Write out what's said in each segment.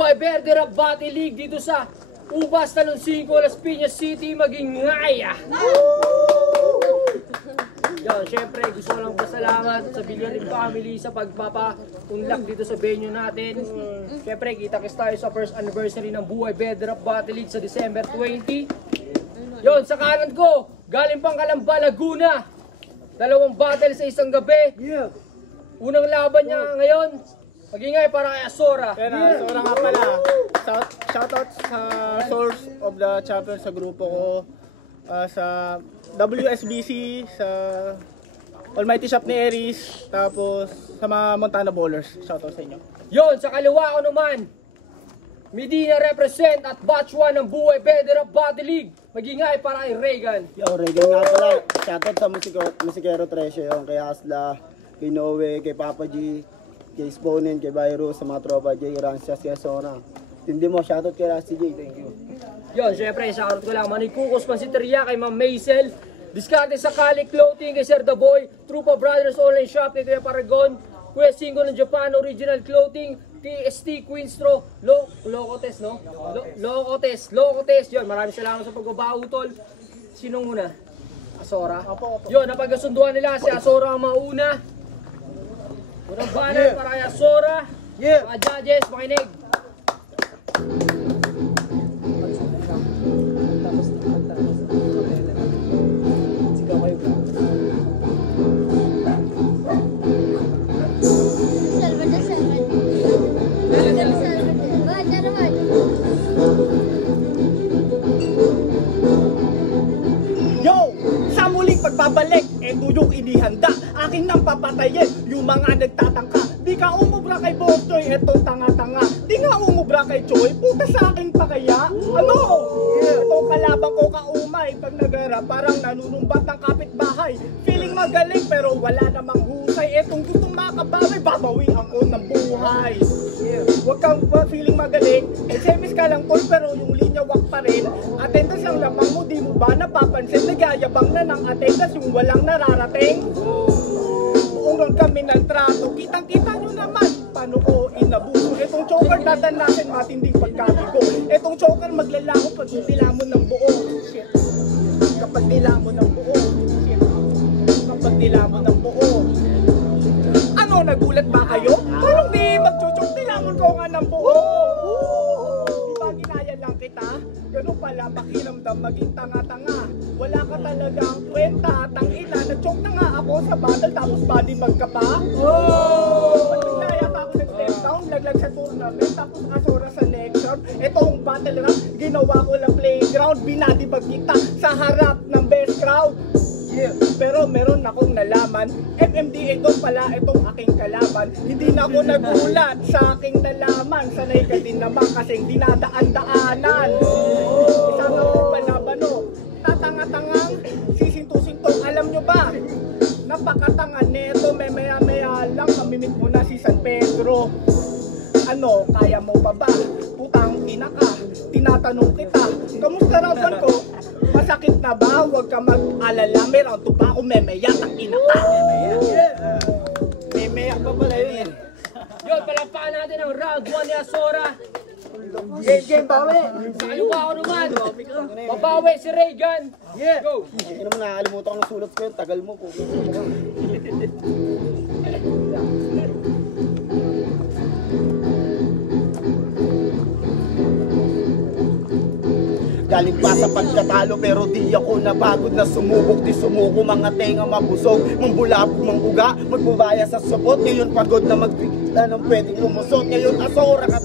Buhay Verde Rap Battle League dito sa Ubas, Talon 5, Las Piñas City, maging ngaya. Yan, syempre gusto ko lang pasalamat sa Villarin family sa pagpapa-unlock dito sa venue natin. Syempre kita-kits tayo sa first anniversary ng Buhay Verde Rap Battle League sa December 20. Yon, sa kanan ko, galing pang Calamba, Laguna. 2 battle sa isang gabi. Unang laban niya ngayon, magingay para kay Asora. Asora nga pala. Shoutout sa source of the champion sa grupo ko. Sa WSBC, sa Almighty Shop ni Aries, tapos sa mga Montana Bowlers. Shoutout sa inyo. Yon, sa kaliwa ko naman, Medina represent at batch 1 ng Buhay Verde Rap Battle League. Magingay para kay Regan. Yo, Regan nga pala. Shoutout sa Musikero Tresyo yun. Kay Asla, kay Noe, kay Papa G, kay Sponen, kay Byro, sa mga tropa J, Rancias, kay Asora. Tindi mo, shoutout kay Rasty J. Thank you. Yon, syempre, shoutout ko lang. Manikukos Pansiteria kay Ma'am Maisel. Diskarte sa Kali Clothing kay Sir The Boy. Trupa Brothers Online Shop kay Kuya Paragon. Kuya Singo ng Japan Original Clothing. TST Queenstro. Locotes, no? Locotes. Yon, maraming salamat sa pagbabautol. Sinong muna? Asora? Yon, napagkasunduan nila si Asora ang mauna. Unang banner para kay Asora. Mga judges, makinig. Pagbabalik, eto yung inihanda. Aking nang papatayin, yung mga nagtatangka. Di ka umubra kay Boss Choy, eto tanga-tanga. Di nga umubra kay Choy, puta sa akin pa kaya? Ano? Itong kalabang ko kaumay. Pag nagara, parang nanunumbat ng kapitbahay. Feeling magaling, pero wala namang husay. Etong gustong makabawi, babawi ako ng buhay. Huwag kang feeling magaling. SMS ka lang tol, pero yung linya wak pa rin. Attendance ang lamang mo, di mo ba napapansin? Nagyayabang na ng attendance yung walang nararating. Buong ron kami ng trato, kitang-kita nyo naman paano ko inabuso. Etong choker datan natin matinding pagkabigo. Etong choker maglalango pag nilamon ng buo. Shit. Kapag nilamon ng buo. Shit. Kapag nilamon ng buo. Ano, nagulat ba kayo? Parang di magchuchok, nilamon ko nga ng buo. Di ba ginaya lang kita? Ganun pala pakiramdam maging tanga-tanga. Wala ka talagang kwenta, tangina. Nag-choke na nga ako sa battle tapos body magkapa. Pag nagnaya pa ako nag-step down, laglag sa tournament tapos Asora sa next round. Etong battle rap, ginawa ko lang playground. Binadibag kita sa harap ng best crowd. Pero meron akong nalaman, MMDA ito pala itong aking kalaban. Hindi na ako nagulat sa aking nalaman. Sanay ka din naman kasing dinadaan-daanan. Isang ako palabano, tatanga-tangang sisinto-sinto. Alam nyo ba, napakatanga neto. Maya-maya lang mamimit mo na si San Pedro. Ano, kaya mo pa ba? Putang ina ka, tinatanong kita, kamusta raban ko? Masakit na ba? Huwag ka mag-alala, meron to pa ako memeya, tangina ka. Memeya pa pala yun. Yun, palampakan natin ang round 1 ni Asora. Game, bawi! Sa kaliwa ko naman, babawi si Regan. Go! Hindi naman nakakalimutan ko ng sulat ko yun, tagal mo po. Galing pa sa pagkatalo pero di ako napagod na sumubok. Di sumuko mga tenga mabusog, mambulabog, mambuga, magbubaya sa support. Ngayon pagod na magbigla ng pwedeng lumusot. Ngayon Asora ka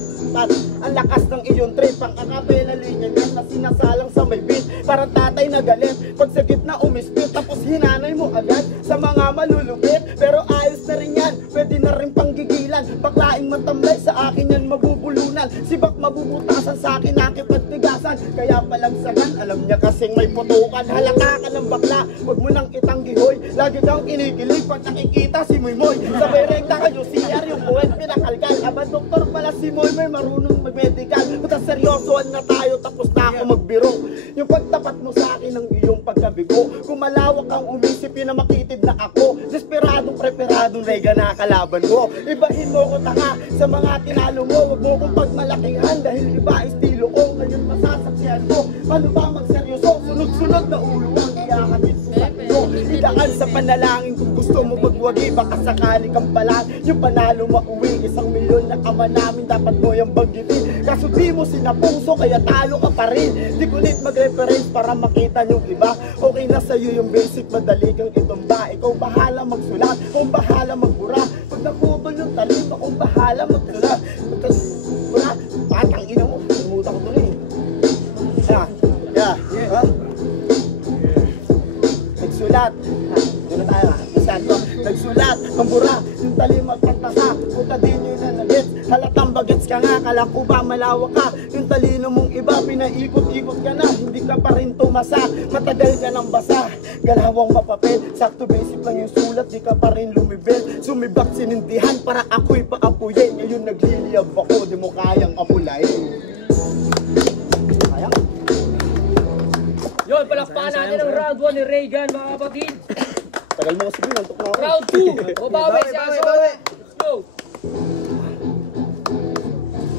ang lakas ng iyong trip. Ang akapela linya niya na sinasalang sa may beat. Parang tatay na galit pag sa gitna umispit. Tapos hinanay mo agad sa mga malulupit. Pero ayos na rin yan, pwede na rin panggigilan. Baklaing matamlay sa akin yan mabubulunan. Sibak mabubutasan sa akin nakipagtigasan. Kaya palagsagan, alam niya kasing may putukan. Halata ka ng bakla, huwag mo nang itanggihoy. Lagi kang kinikilig pag nakikita si Moymoy. Sabay rekta kayo, CR yung buwet pinakalkal. Aba doktor pala si Moymoy, marunong mag-medical. Buta seryosoan na tayo, tapos na ako magbiro. Yung pagtapat mo sa akin ng iyong pagkabigo. Kung malawak ang umisip, yun na makitid na ako. Desperadong preparado siguradong Reagan na kalaban ko. Ibahin mo ko tanga sa mga tinalo mo, wag mo kong pagmalakihan dahil iba estilo ko. Ngayon masasaksihan mo, paano ba magseryoso? Sunod-sunod na ulo ang iyahatid ko sa iyo. Idaan sa panalangin kung gusto mo magwagi, baka sakali kang palang yung panalo mauwi. 1 milyon na ama namin, dapat mo yung banggitin. Kaso di mo sinapuso, kaya talo ka pa rin. Di kulit mag-reference para makita yung iba. Okay na sa'yo yung basic, madali kang itumba. Ikaw bahala magsulat, kung bahala magbura. Pag naputol yung talino, kung bahala magsulat. Bura, patang ina mo, nalimutan ko tuloy. Ha? Nagsulat. Doon na tayo ha. Nagsulat, mambura, yung talim magpantasa. Puta din yun na nagets. Halatang bagets ka nga, kala ko ba malawak ka. Yung talino mong iba, pinaikot-ikot ka na. Hindi ka pa rin tumasa, matagal ka ng basa. Galawang mapapel, sakto basic lang yung sulat. Di ka pa rin lumibel, sumibak sinindihan para ako'y paapuyin. Ngayon nagliliyab ako, di mo kayang apulayin. Kaya? Yun, palakpakan natin ang round 1 ni Reagan, mga kapatid. Tagal mo kasi binantok na ako. Round 2, babawi si Azora. Let's go.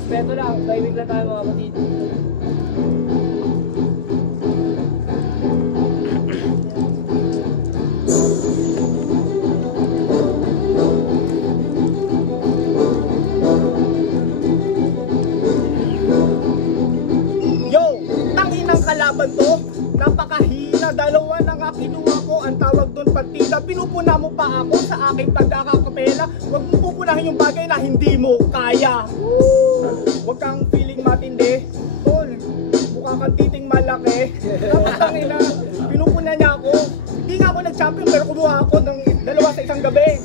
Respeto lang, tahimik lang tayo mga kapatid. Yo, tanginang kalaban to. Napakahina, dalawa na nga kinuha ko. Ang tawag doon partida. Pinupuna mo pa ako sa aking pagkakakapela. Huwag mo pupunahin yung bagay na hindi mo kaya. Huwag kang feeling matindi. Tol, mukha kang titing malaki. Tapos tangina, pinupuna niya ako. Hindi nga ako nag-champion pero kumuha ako ng 2 sa isang gabi.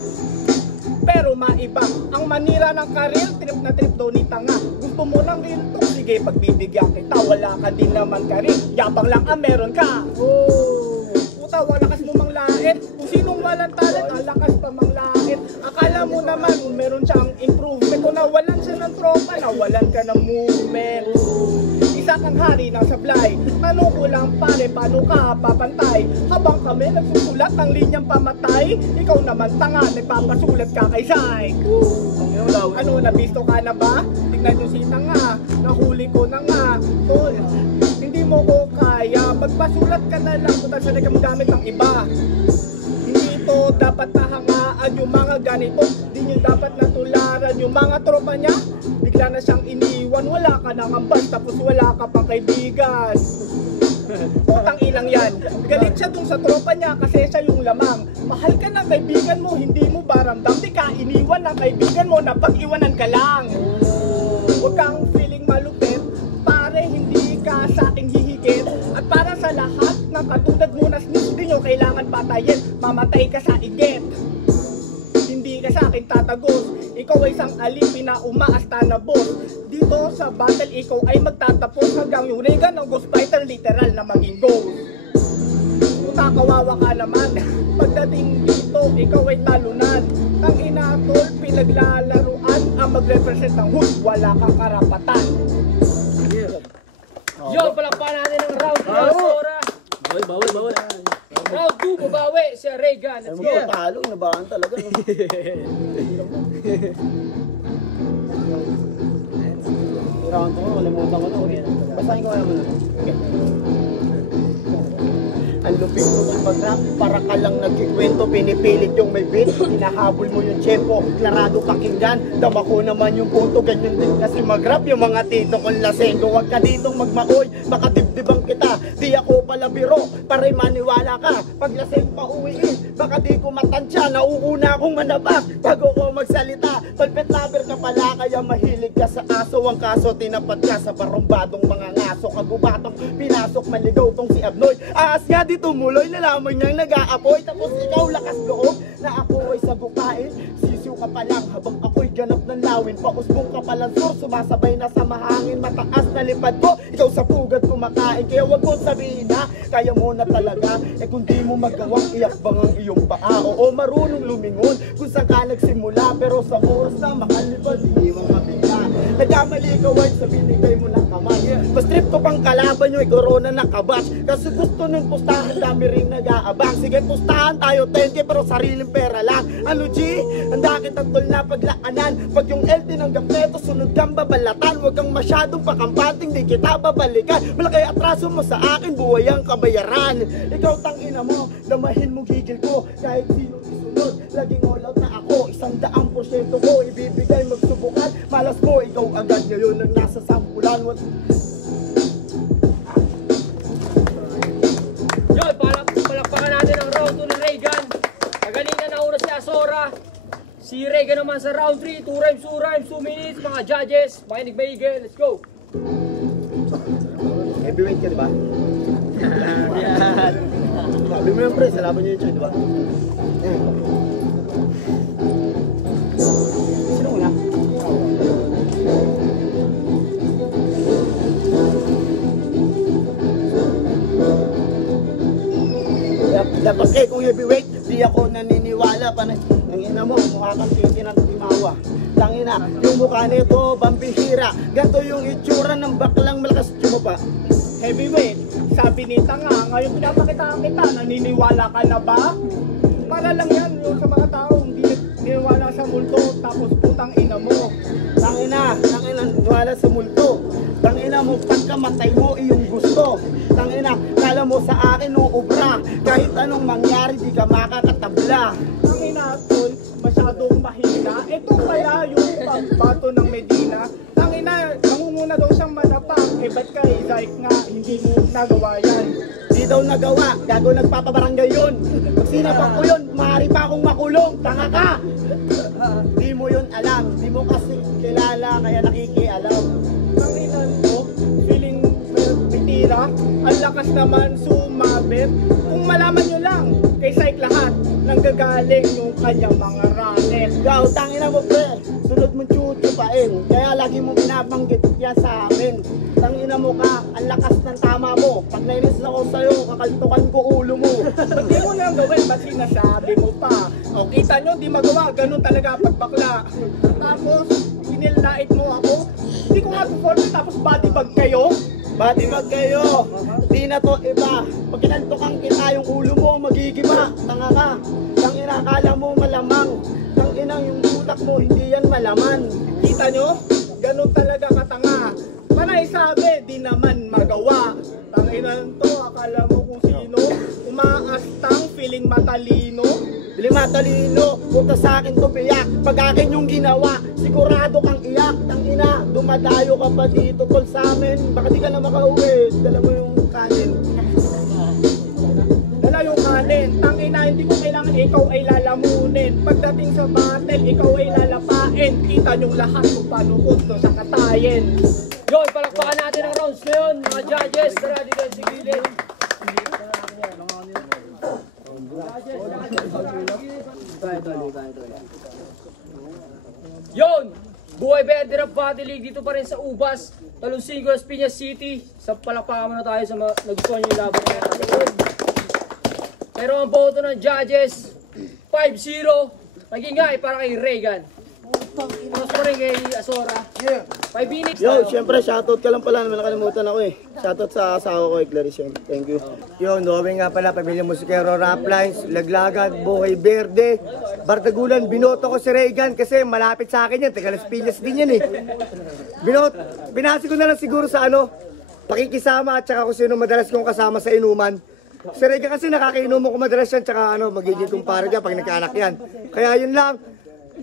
Pero maiba, ang manira ng karir, trip na trip daw ni tanga. Gusto mo lang rin to, sige pagbibigyan kita. Wala ka din naman karir, yabang lang ang meron ka. Puta, wala lakas mo manglait. Kung sinong walang talent, ang lakas pa manglait. Akala mo naman, meron siyang improvement. Kung nawalan siya ng tropa, nawalan ka ng movement. Isa kang hari ng sablay. Tanong ko lang pare, paano ka papantay? Habang kami nagsusulat ng linyang pamatay, ikaw naman tanga, nagpapasulat ka kay Sai. Ano, nabisto ka na ba? Tignan nyo si tanga, nahuli ko na nga. Tol, hindi mo ko kaya, magpasulat ka na lang kung sanay ka magamit ng iba. Hindi to dapat nahangaan yung mga ganito, di nyo dapat natularan yung mga tropa niya. Bigla na siyang iniwan, wala ka nang ambas, tapos wala ka pang kaibigan. Putang ilang yan. Galit siya dun sa tropa niya kasi siya yung lamang. Mahal ka ng kaibigan mo, hindi mo ba ramdam? Di ka iniwan ng kaibigan mo na pag-iwanan ka lang. Huwag kang feeling malupit, pare hindi ka sa aking hihigit. At para sa lahat ng katulad mo na snitch, di nyo kailangan patayin, mamatay ka sa igit. Hindi ka sa akin tatagos, ikaw ay isang alipin na umaasta na boss. Dito sa battle ikaw ay magtatapos hanggang yung Reagan ng Ghost Fighter literal na maging ghost. Puta, kawawa ka naman. Pagdating dito, ikaw ay talunan. Ang inatol, pinaglalaruan ang mag-represent ng hood, wala kang karapatan. Yo, palakpakan natin ang round 2 ni Azora. Bawal. Round 2, babawi si Reagan. Let's Ano go. ba, talo, nabahan talaga. No? Round ko, kalimutan ko na. Okay. Basahin ko kaya mo na. Okay. Ang lupit mo ng mag-rap, para ka lang nagkikwento, pinipilit yung may beat, hinahabol mo yung tempo, klarado pakinggan, dama ko naman yung punto, ganyan din kasi mag-rap yung mga tito kong lasenggo. Huwag ka ditong magmaoy, baka dibdibang kita, di ako pala biro, para maniwala ka, pag laseng pa uwiin, baka di ko matansya, nauuna akong manabak, bago ko magsalita, palpet lover ka pala, kaya mahilig ka sa aso, ang kaso tinapat ka sa barumbadong mga ngaso, kagubatang pinasok, maligaw tong si Abnoy, aas nga di tumuloy, nalaman niyang nag-aapoy, tapos ikaw lakas loob na ako ay sagupain, sisiw ka pa lang habang ako'y ganap ng lawin, pausbong ka palang sur, sumasabay na sa mahangin, mataas na lipad ko, ikaw sa pugad kumakain, kaya wag mo sabihin na kaya mo na talaga, kung di mo magawang iyak bang ang iyong paa, oo marunong lumingon kung saan ka nagsimula, pero sa oras na makalipad, hindi mo mabigla. Nagkamali ka word sa binigay mo ng kamay. Mas trip ko pang kalaban yung corona na kabatch. Kasi gusto nung pustahan, dami ring nag-aabang. Sige pustahan tayo 10K pero sariling pera lang. Ano G? Handa kitang tol na paglaanan. Pag yung L tinanggap neto, sunod kang babalatan. Huwag kang masyadong pakampanting, di kita babalikan. Malaki atraso mo sa akin, buhay ang kabayaran. Ikaw tangina mo, damahin mo gigil ko. Kahit sino isunod, laging all out na ako. 100% ko, ibibigay magsubukan. Malas mo, ikaw agad ngayon ang nasa sampulan. Yun, palakpakan natin ang round 2 ni Regan. Nagalingan na una si Azora. Si Regan naman sa round 3, 2 rhymes, 2 minutes. Mga judges, makinig maigil, let's go. Heavyweight ka, di ba? Yan. Sabi mo yung pre, sa laban niyo yun, di ba? Sino una? Dapat kayo kung heavyweight, di ako naniniwala. Ang ina mo, mukha kang titi ng timawa. Tangina, yung mukha nito, bambihira. Ganto yung itsura ng baklang malakas pa. Heavyweight, sabi ni Tanga, ngayon pinapakita kita, naniniwala ka na ba? Para lang yan yung sa mga tao, hindi niniwala sa multo, tapos putang ina mo. Tangina, naniwala sa multo. Tangina mo, pagkamatay mo, iyong gusto. Tangina, kala mo sa akin nung ubra. Kahit anong mangyari, di ka makakatabla. Tangina, tol, masyadong mahina. Ito pala yung pagbato ng Medina. Tangina, nangunguna daw siyang manapak. Eh, ba't kay Zyke nga, hindi mo nagawa yan? Di daw nagawa, gago nagpapabarangay yun. Pag sinapak ko yun, maaari pa akong makulong. Tanga ka! Di mo yun alam, di mo kasi kilala, kaya nakikialam. Tanginan mo, feeling bitira, ang lakas naman sumabit. Kung malaman nyo lang, kay Zyke lahat, nanggagaling yung kanyang mga ranet. Gaw, tangina mo pre, sunod mo chuchupain. Kaya lagi mo binabanggit yan sa amin. Tangina mo ka, ang lakas ng tama mo. Pag nainis ako sa'yo, kakaltukan ko ulo mo. Ba't di mo nang gawin, ba't sinasabi mo pa? O kita nyo, di magawa, ganun talaga pagbakla. Tapos, inilait mo ako. Hindi ko nga perform, tapos body bag kayo. Batibag kayo, di na to iba. Pag kinantukan kita, yung ulo mo magigima. Tanga ka, tangina akala mo malamang. Tanginang yung utak mo, hindi yan malaman. Kita nyo, ganun talaga katanga. Panay sabi, di naman magawa. Tanginan to, akala mo kung sino. Umaastang, feeling matalino. Bili matalino, punta sa akin to biyak. Pag akin yung ginawa, sigurado kang iyak. Tangina, dumadayo ka pa dito tol sa amin. Baka di ka na makauwi, dala mo yung kanin. Dala yung kanin, tangina, hindi ko kailangan ikaw ay lalamunin. Pagdating sa battle, ikaw ay lalapain. Kita nyo lahat kung paano gusto sa katayin. Yun, palakpakan natin ang rounds na yun. Mga judges, tara dito sa gilid. Yun! Buhay Verde Rap Battle League dito pa rin sa Ubas, Talonsingo, Piñas City. Sa palakpakan muna tayo sa nagustuhan nyo yung laban na natin. Pero ang boto ng judges, 5-0. Naging nga para kay Regan. Tapos pa rin kay Azora. 5 minutes Yo, tayo. syempre shoutout ka lang pala, naman nakalimutan ako eh. Shoutout sa asawa ko eh, Clarice. Thank you. Yo, Noe nga pala, pamilya musikero, Raplines, Laglagan, Buhay Verde, Bardagulan. Binoto ko si Regan kasi malapit sa akin yan, taga Las Piñas din yan eh. Binasi ko na lang siguro sa pakikisama at saka kung sino madalas kong kasama sa inuman. Si Regan kasi nakakainom ko madalas yan, tsaka magiging kumpara dyan pag nagkaanak yan. Kaya yun lang,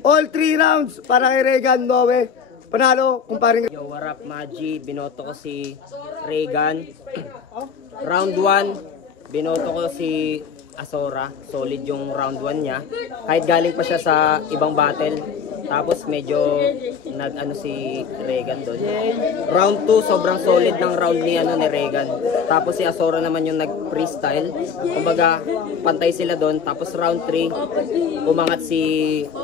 all 3 rounds para kay Regan, Noe. Panalo, kumparing. Yo, what up, Maji? Binoto ko si Regan. Round 1, binoto ko si Azora. Solid yung round 1 niya. Kahit galing pa siya sa ibang battle. Tapos medyo nag-ano si Regan doon. Round 2, sobrang solid ng round ni Regan. Tapos si Azora naman yung nag-freestyle. Kumbaga, pantay sila doon. Tapos round 3, umangat si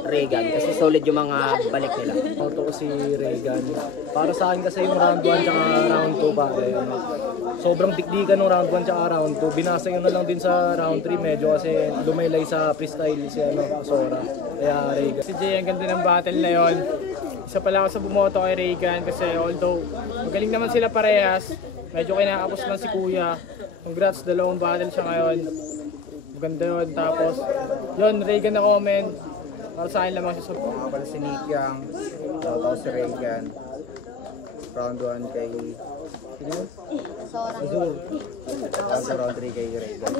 Regan. Kasi solid yung mga balik nila. Auto ko si Regan. Para sa akin kasi yung round 1 tsaka round 2 pare. Sobrang dikdikan ng round 1 tsaka round 2. Binasa yun na lang din sa round 3 medyo kasi lumaylay sa freestyle si Azora. Kaya Regan. Si Jay, ang ganda ng battle na yon. isa pala ako sa bumoto kay Reagan kasi although magaling naman sila parehas, medyo kinakapos lang si Kuya. Congrats, dalawang battle siya ngayon. Maganda yun. Tapos, yun, Reagan na comment. Para sa akin lamang siya. Ako pala si Nick Yang, shoutout si Reagan. Round 1 kay... Sino? Azul. Round 3 kay Reagan.